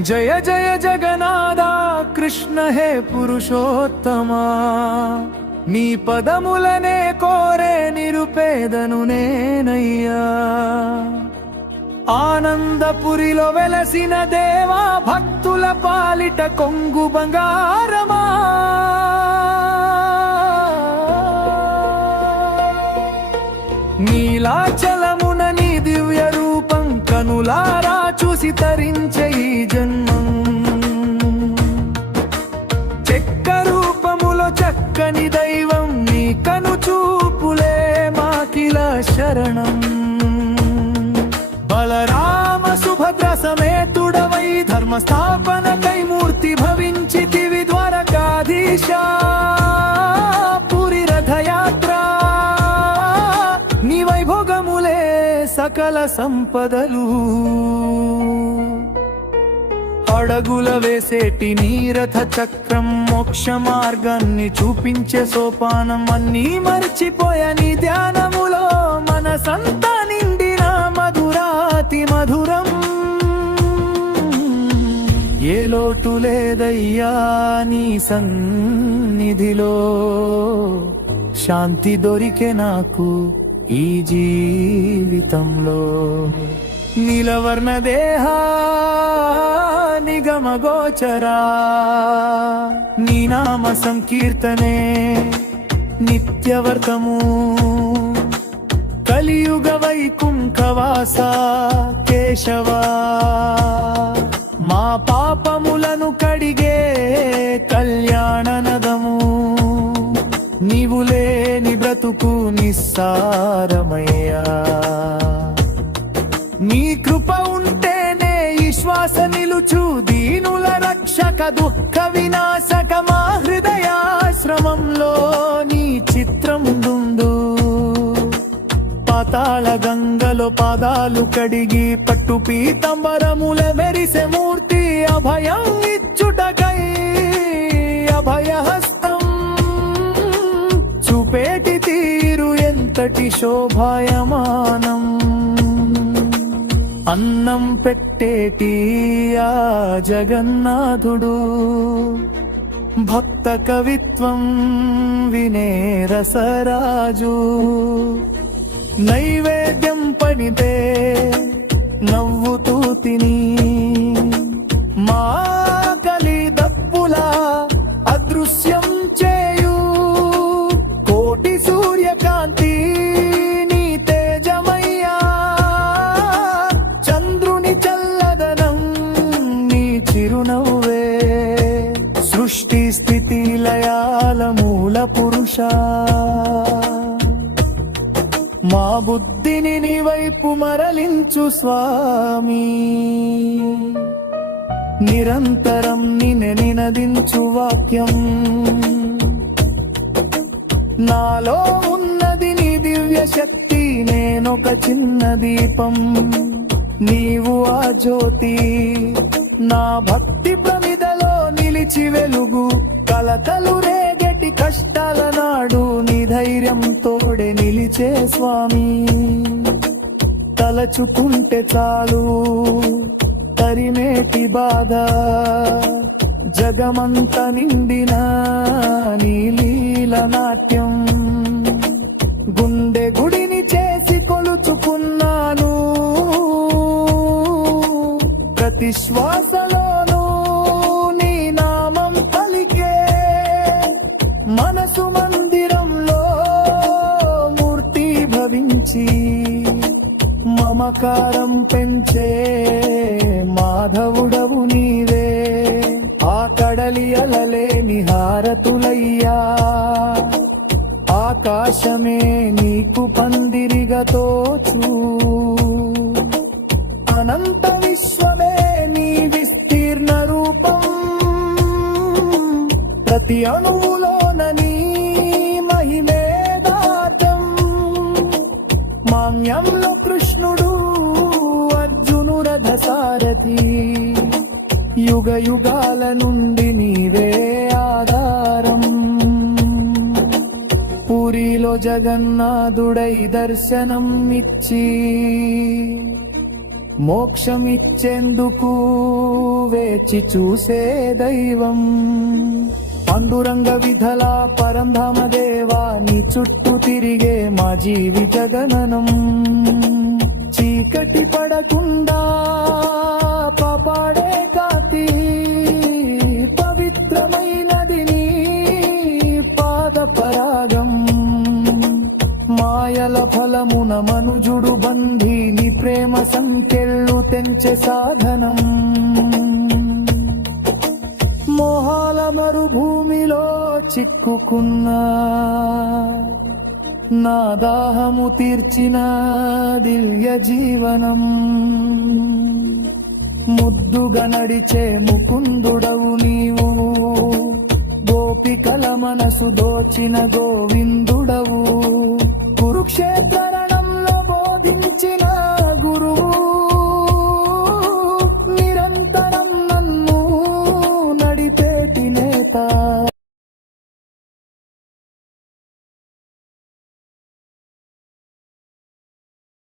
జయ జయ జగన్నాథ కృష్ణ హే పురుషోత్తమా, నీ పదములనే కోరే నిరుపేదను నేనయ్యా. ఆనందపురిలో వెలసిన దేవా, భక్తుల పాలిట కొంగు బంగారమా, నీలాచలమున నీ దివ్య రూపం కనులారా చూసి తరించే ఈ జన్మం. చెక్క రూపములో చక్కని దైవం, నీ కను చూపులే మాకిల శరణం. బలరామ సుభద్ర సమేతుడవై ధర్మస్థాపనకై మూర్తి భవించితివి ద్వారకాధీశా. పురి రథయాత్ర నీ వైభోగములే సకల సంపదలు. అడుగుల వేసేటి నీరథ చక్రం మోక్ష మార్గాన్ని చూపించే సోపానం. అన్నీ మర్చిపోయా నీ ధ్యానములో మనసంతా నిండిన మధురాతి మధురం. ఏ లోటు లేదయ్యా నీ సన్నిధిలో, శాంతి దొరికే నాకు ఈ జీవితంలో. నీలవర్ణ దేహా నిగమ గోచరా, నీ నామ సంకీర్తనే నిత్యవర్తము. కలియుగ వైకుంఠవాస కేశవా, మా పాపములను కడిగే కళ్యాణనదము. నీవు లేని బ్రతుకు నిస్సారమయ్యా. నీ కృప ఉంటేనే ఈ శ్వాస నిలుచు, దీనుల రక్షక దుఃఖ వినాశక. మా హృదయాశ్రమంలో నీ చిత్రం దుందు. పాతాళ గంగలో పాదాలు కడిగి పట్టు పీతాంబరముల మెరిసే మూర్తి. అభయం ఇచ్చుటకై అభయహస్తం చూపేటి తీరు ఎంతటి శోభాయమానం. అన్నం పెట్టేటి ఆ జగన్నాథుడు, భక్త కవిత్వం వినే రసరాజు. నైవేద్యం పడితే నవ్వుతూ తిని, మా కలి దప్పులా అదృశ్యం చేయు. కోటి సూర్యకాంతి నీ తేజమయ్యా, చంద్రుని చల్లదనం నీ చిరునవ్వే. సృష్టి స్థితి లయాల మూల పురుష, మా బుద్ధిని నీ వైపు మరలించు స్వామి. నిరంతరం నిన్నే నినదించు వాక్యం, నాలో ఉన్నది నీ దివ్య శక్తి. నేనొక చిన్న దీపం, నీవు ఆ జ్యోతి. నా భక్తి ప్రమిదలో నిలిచి వెలుగు, కలతలు రేగటి కష్టాల నాడు నీ ధైర్యం తోడే నిలిచే స్వామి. తలచుకుంటే చాలు తరిమేటి బాధ, జగమంత నిండిన నీ లీల నాట్యం. గుండె గుడిని చేసి కొలుచుకున్నాను, ప్రతి శ్వాసలోనూ నీ నామం పలికే. మనసు మందిరంలో మూర్తి భవించి, మమకారం పెంచే మాధవుడవు నీవే. ఆ కడలి అలలేని హారతులయ్యా, ఆకాశమే నీకు పందిరిగా తోచు. అనంత విశ్వమే నీ విస్తీర్ణ రూపం, ప్రతి అణువులోన నీ మహిమేదార్థం. మాన్యంలో కృష్ణుడు అర్జును రథ సారథి, యుగ యుగాల నుండి నీవే ఆధారం. పూరిలో జగన్నాథుడై దర్శనం ఇచ్చి మోక్షమిచ్చేందుకు వేచి చూసే దైవం. పాండురంగ విధల పరంధామ దేవా, నీ చుట్టూ తిరిగే మా జీవిత గణనం. చీకటి పడకుండా పాపాడే కాతి, పవిత్రమైనది నీ పాద పరాగం. మాయల ఫలమున మనుజుడు బంధి, నీ ప్రేమ సంకెళ్ళు తెంచే సాధనం. మోహాల మరుభూమిలో చిక్కుకున్నా నా దాహము తీర్చిన దివ్య జీవనం. ముద్దుగా నడిచే ముకుందుడవు నీవు, గోపికల మనసు దోచిన గోవిందుడవు. కురుక్షేత్ర